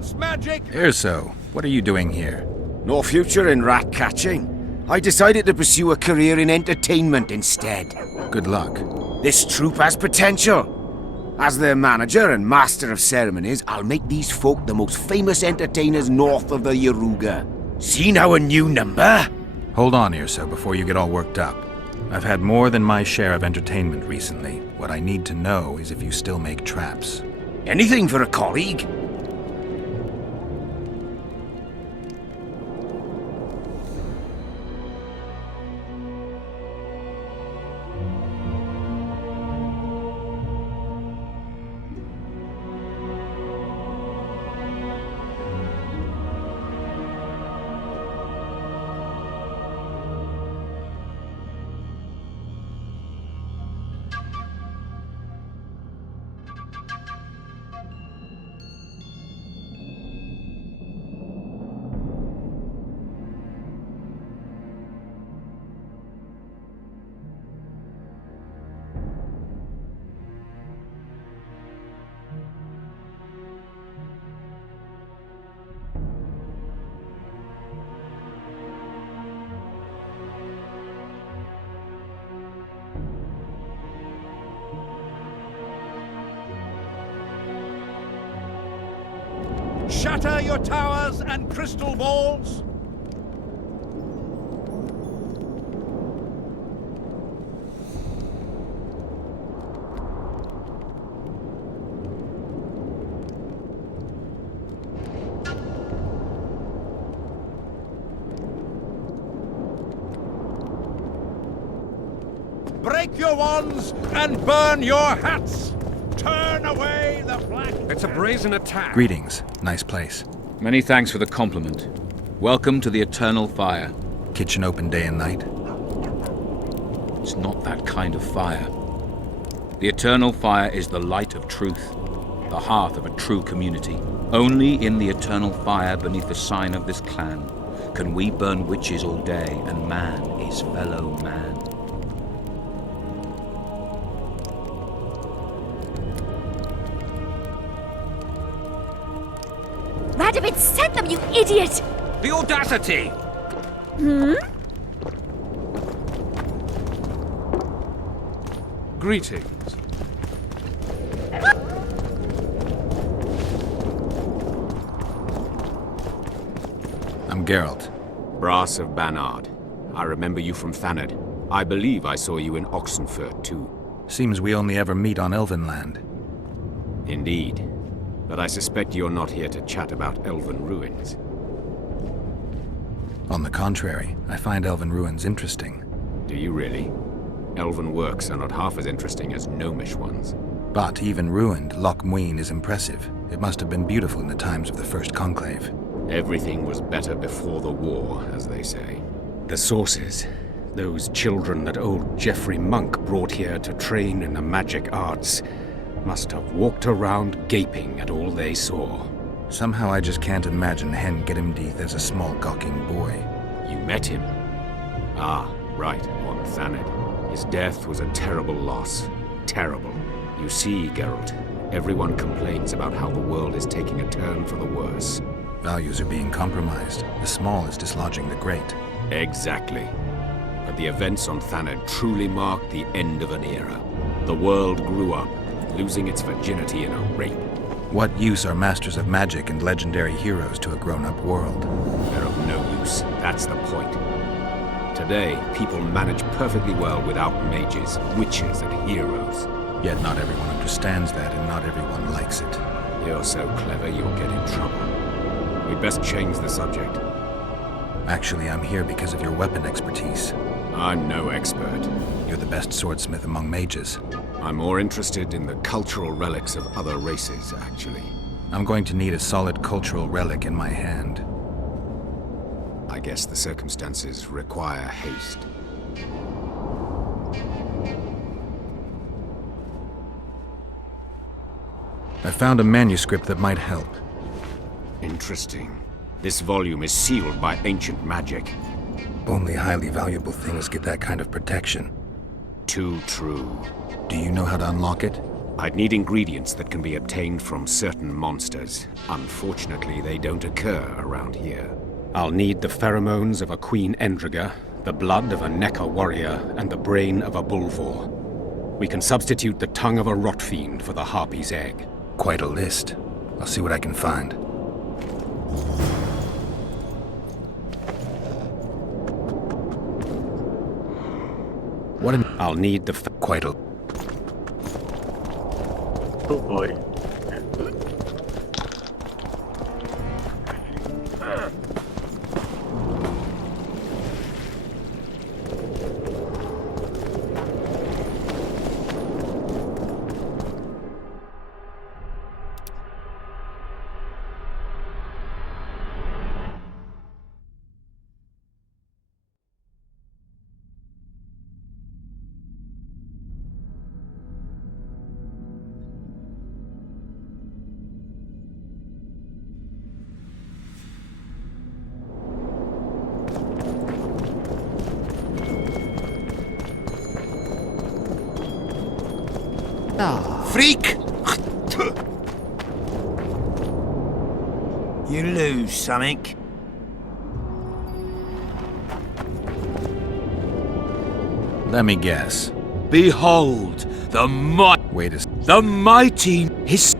Dance magic! Erso, what are you doing here? No future in rat catching. I decided to pursue a career in entertainment instead. Good luck. This troupe has potential. As their manager and master of ceremonies, I'll make these folk the most famous entertainers north of the Yaruga. Seen our new number? Hold on, Erso, before you get all worked up. I've had more than my share of entertainment recently. What I need to know is if you still make traps. Anything for a colleague. Shatter your towers and crystal balls! Break your wands and burn your hats! Turn away the black... It's a brazen attack. Greetings. Nice place. Many thanks for the compliment. Welcome to the Eternal Fire. Kitchen open day and night? It's not that kind of fire. The Eternal Fire is the light of truth, the hearth of a true community. Only in the Eternal Fire beneath the sign of this clan can we burn witches all day and man is fellow man. Radovid sent them, you idiot! The audacity! Greetings. I'm Geralt. Brass of Banard. I remember you from Thanad. I believe I saw you in Oxenfurt, too. Seems we only ever meet on Elvenland. Indeed. But I suspect you're not here to chat about Elven ruins. On the contrary, I find Elven ruins interesting. Do you really? Elven works are not half as interesting as gnomish ones. But even ruined, Loch Muin is impressive. It must have been beautiful in the times of the First Conclave. Everything was better before the war, as they say. The sources. Those children that old Geoffrey Monk brought here to train in the magic arts must have walked around gaping at all they saw. Somehow I just can't imagine Hen Gedimdeath as a small gawking boy. You met him? Ah, right, on Thanad. His death was a terrible loss. Terrible. You see, Geralt, everyone complains about how the world is taking a turn for the worse. Values are being compromised. The small is dislodging the great. Exactly. But the events on Thanad truly marked the end of an era. The world grew up, losing its virginity in a rape. What use are masters of magic and legendary heroes to a grown-up world? They're of no use. That's the point. Today, people manage perfectly well without mages, witches, and heroes. Yet not everyone understands that, and not everyone likes it. You're so clever, you'll get in trouble. We'd best change the subject. Actually, I'm here because of your weapon expertise. I'm no expert. You're the best swordsmith among mages. I'm more interested in the cultural relics of other races, actually. I'm going to need a solid cultural relic in my hand. I guess the circumstances require haste. I found a manuscript that might help. Interesting. This volume is sealed by ancient magic. Only highly valuable things get that kind of protection. Too true. Do you know how to unlock it? I'd need ingredients that can be obtained from certain monsters. Unfortunately, they don't occur around here. I'll need the pheromones of a Queen Endriga, the blood of a Neca warrior, and the brain of a Bulvor. We can substitute the tongue of a rot fiend for the Harpy's egg. Quite a list. I'll see what I can find. I'll need the quite a... Oh boy. Freak! You lose something. Let me guess. Behold, the Wait a... the mighty his.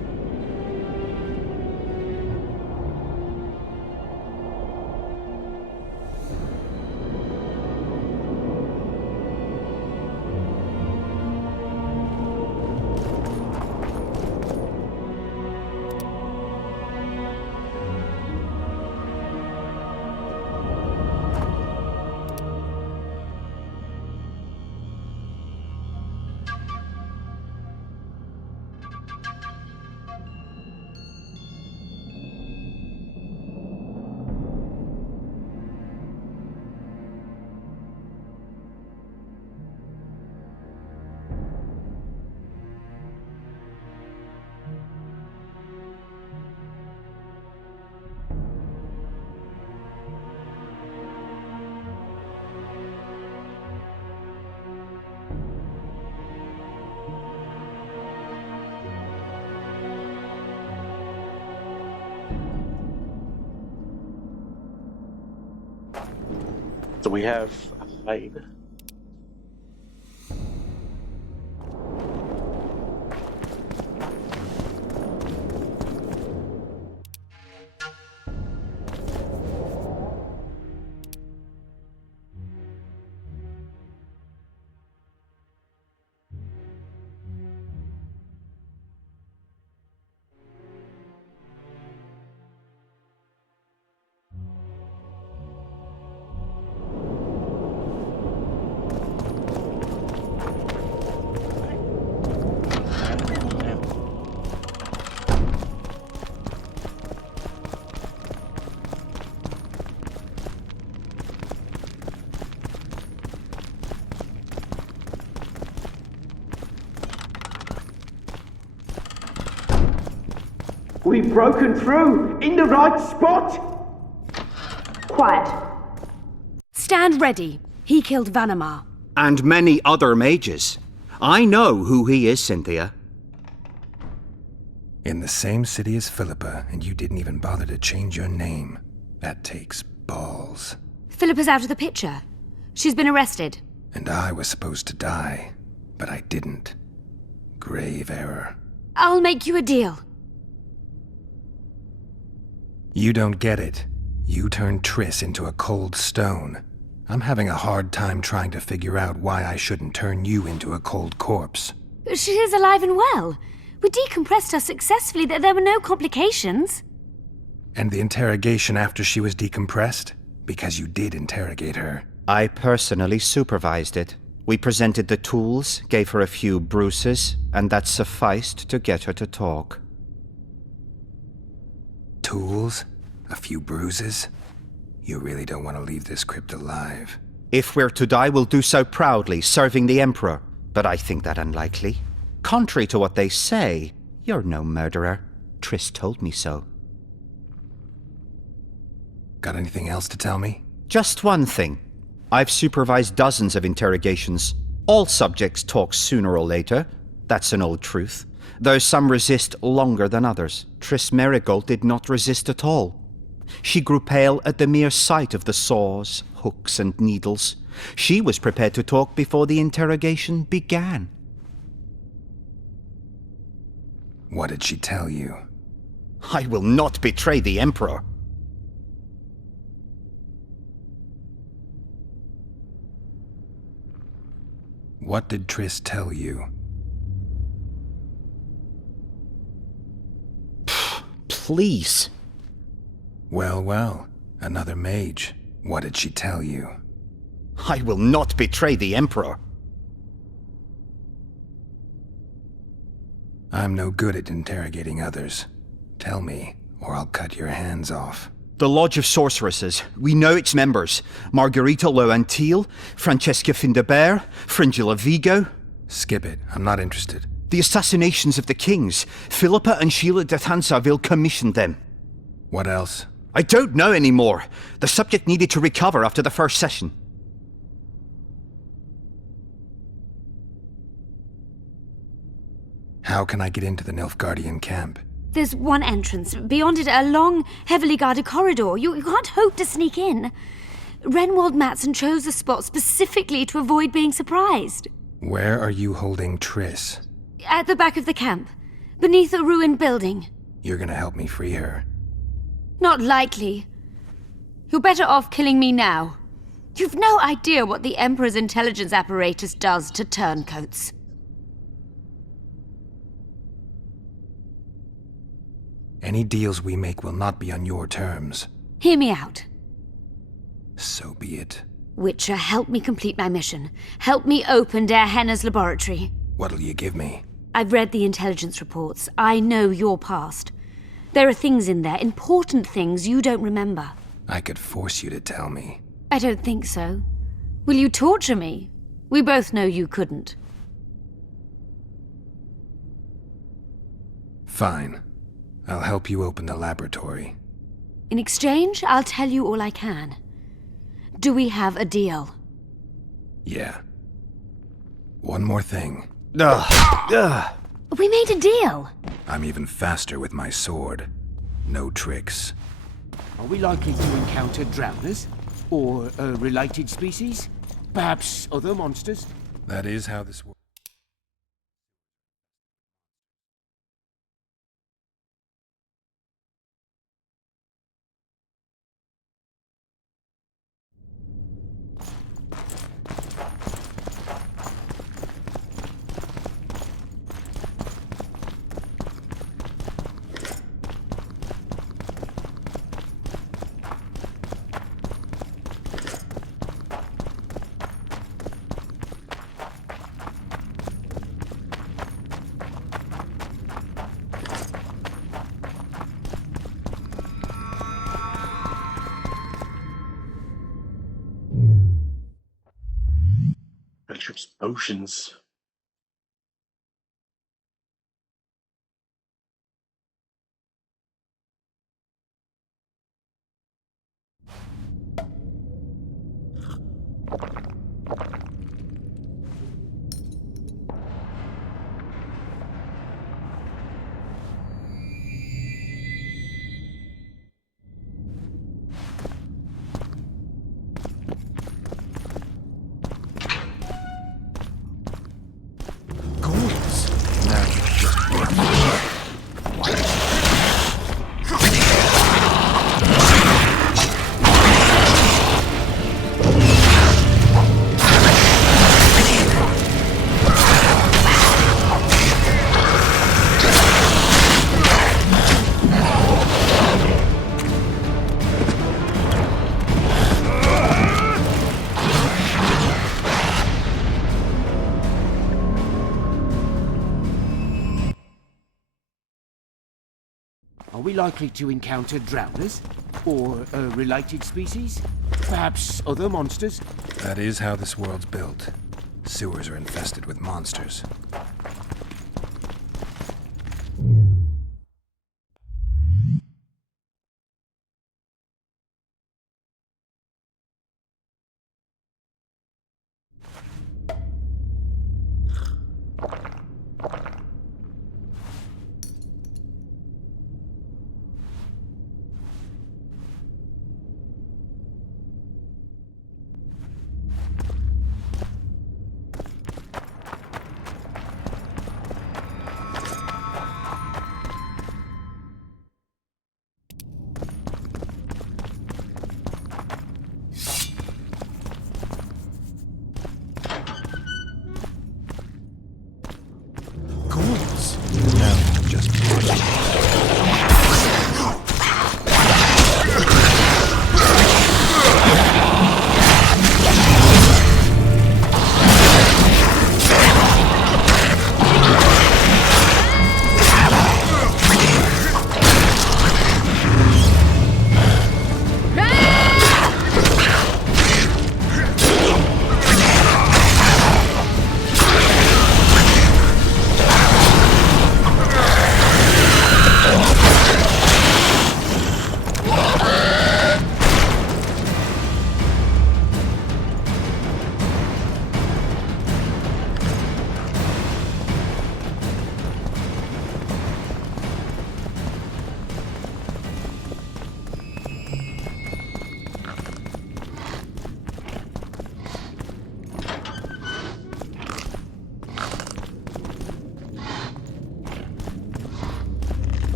So we have a hide. We've broken through! In the right spot! Quiet. Stand ready. He killed Vanamar. And many other mages. I know who he is, Cynthia. In the same city as Philippa, and you didn't even bother to change your name. That takes balls. Philippa's out of the picture. She's been arrested. And I was supposed to die, but I didn't. Grave error. I'll make you a deal. You don't get it. You turned Triss into a cold stone. I'm having a hard time trying to figure out why I shouldn't turn you into a cold corpse. She is alive and well. We decompressed her successfully. There were no complications. And the interrogation after she was decompressed? Because you did interrogate her. I personally supervised it. We presented the tools, gave her a few bruises, and that sufficed to get her to talk. Tools? A few bruises? You really don't want to leave this crypt alive. If we're to die, we'll do so proudly, serving the Emperor. But I think that unlikely. Contrary to what they say, you're no murderer. Triss told me so. Got anything else to tell me? Just one thing. I've supervised dozens of interrogations. All subjects talk sooner or later. That's an old truth. though some resist longer than others. Triss Merigold did not resist at all. She grew pale at the mere sight of the saws, hooks, and needles. She was prepared to talk before the interrogation began. What did she tell you? I will not betray the Emperor. What did Triss tell you? Please. Well, well, another mage. What did she tell you? I will not betray the Emperor. I'm no good at interrogating others. Tell me, or I'll cut your hands off. The Lodge of Sorceresses. We know its members. Margarita Loantil, Francesca Findabert, Fringilla Vigo. Skip it. I'm not interested. The assassinations of the kings. Philippa and Sheila de Tansarville commissioned them. What else? I don't know anymore. The subject needed to recover after the first session. How can I get into the Nilfgaardian camp? There's one entrance. Beyond it, a long, heavily guarded corridor. You can't hope to sneak in. Renwald Matson chose the spot specifically to avoid being surprised. Where are you holding Triss? At the back of the camp, beneath a ruined building. You're gonna help me free her. Not likely. You're better off killing me now. You've no idea what the Emperor's intelligence apparatus does to turncoats. Any deals we make will not be on your terms. Hear me out. So be it. Witcher, help me complete my mission. Help me open Der Henner's laboratory. What'll you give me? I've read the intelligence reports. I know your past. There are things in there, important things you don't remember. I could force you to tell me. I don't think so. Will you torture me? We both know you couldn't. Fine. I'll help you open the laboratory. In exchange, I'll tell you all I can. Do we have a deal? Yeah. One more thing. We made a deal. I'm even faster with my sword. No tricks. Are we likely to encounter drowners? Or a related species? Perhaps other monsters? That is how this works. Bishop's potions. Are we likely to encounter drowners? Or a related species? Perhaps other monsters? That is how this world's built. Sewers are infested with monsters. just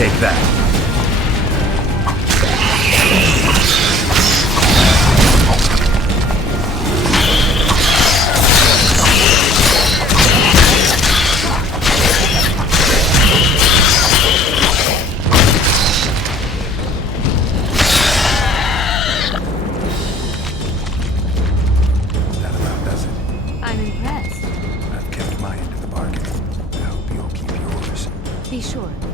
take that. That about does it. I'm impressed. I've kept my end of the bargain. I hope you'll keep yours. Be sure of it.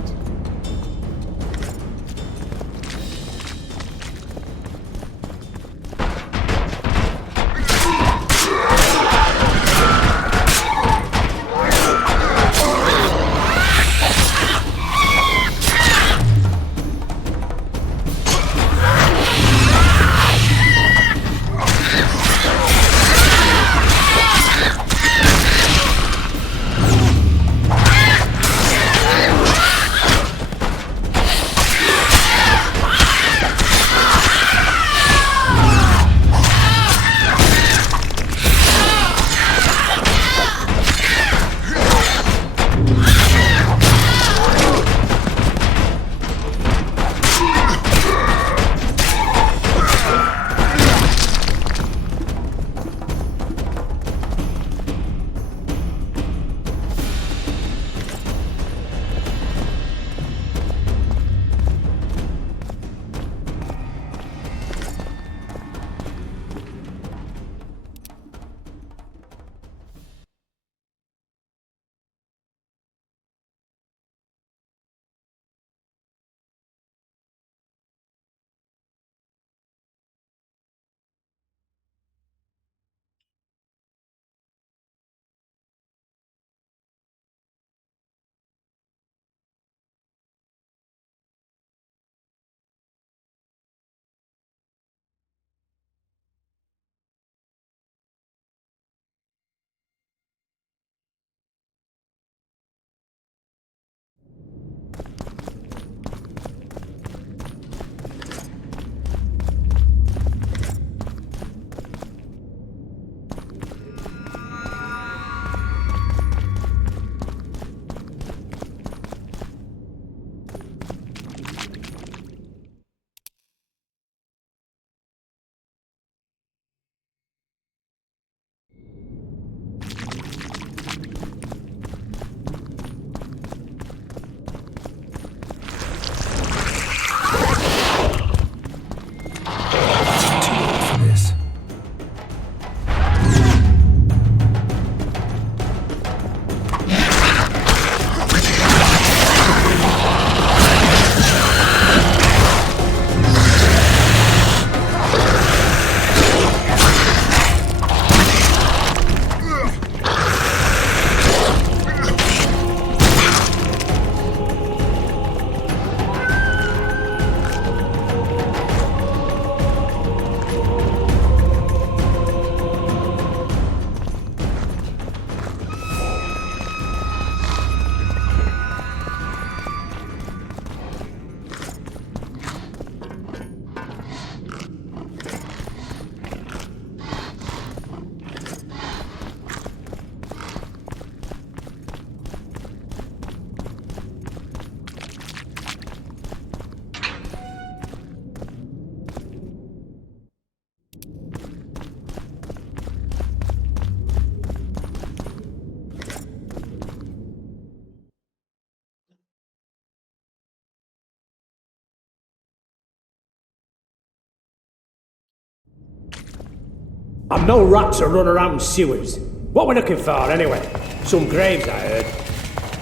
I'm no rat to run around sewers. What we're looking for, anyway? Some graves, I heard.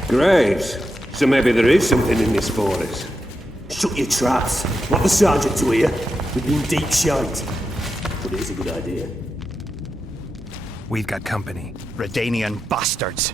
Graves? So maybe there is something in this for us. Shut your traps. Want the sergeant to hear? We've been deep shite. But it is a good idea. We've got company. Redanian bastards.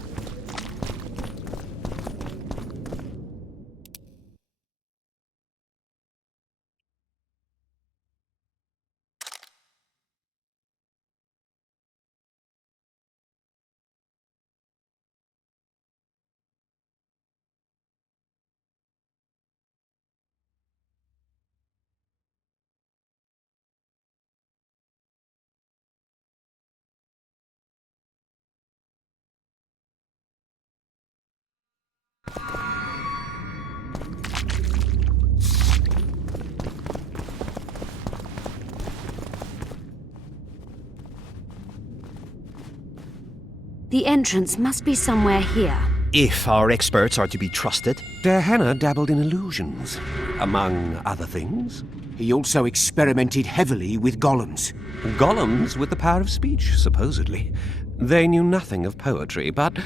The entrance must be somewhere here. If our experts are to be trusted. Henna dabbled in illusions, among other things. He also experimented heavily with golems. Golems with the power of speech, supposedly. They knew nothing of poetry, but...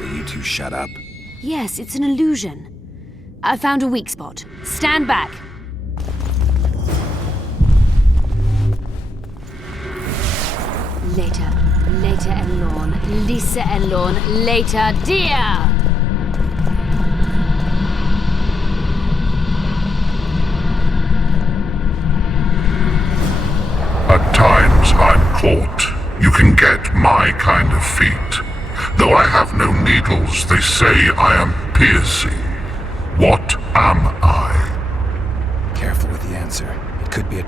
Will you two shut up? Yes, it's an illusion. I found a weak spot. Stand back. Later. Later, Elorn. Lisa Elorn. Later, dear! At times I'm caught. You can get my kind of feat. Though I have no needles, they say I am piercing. What am I? Careful with the answer. It could be a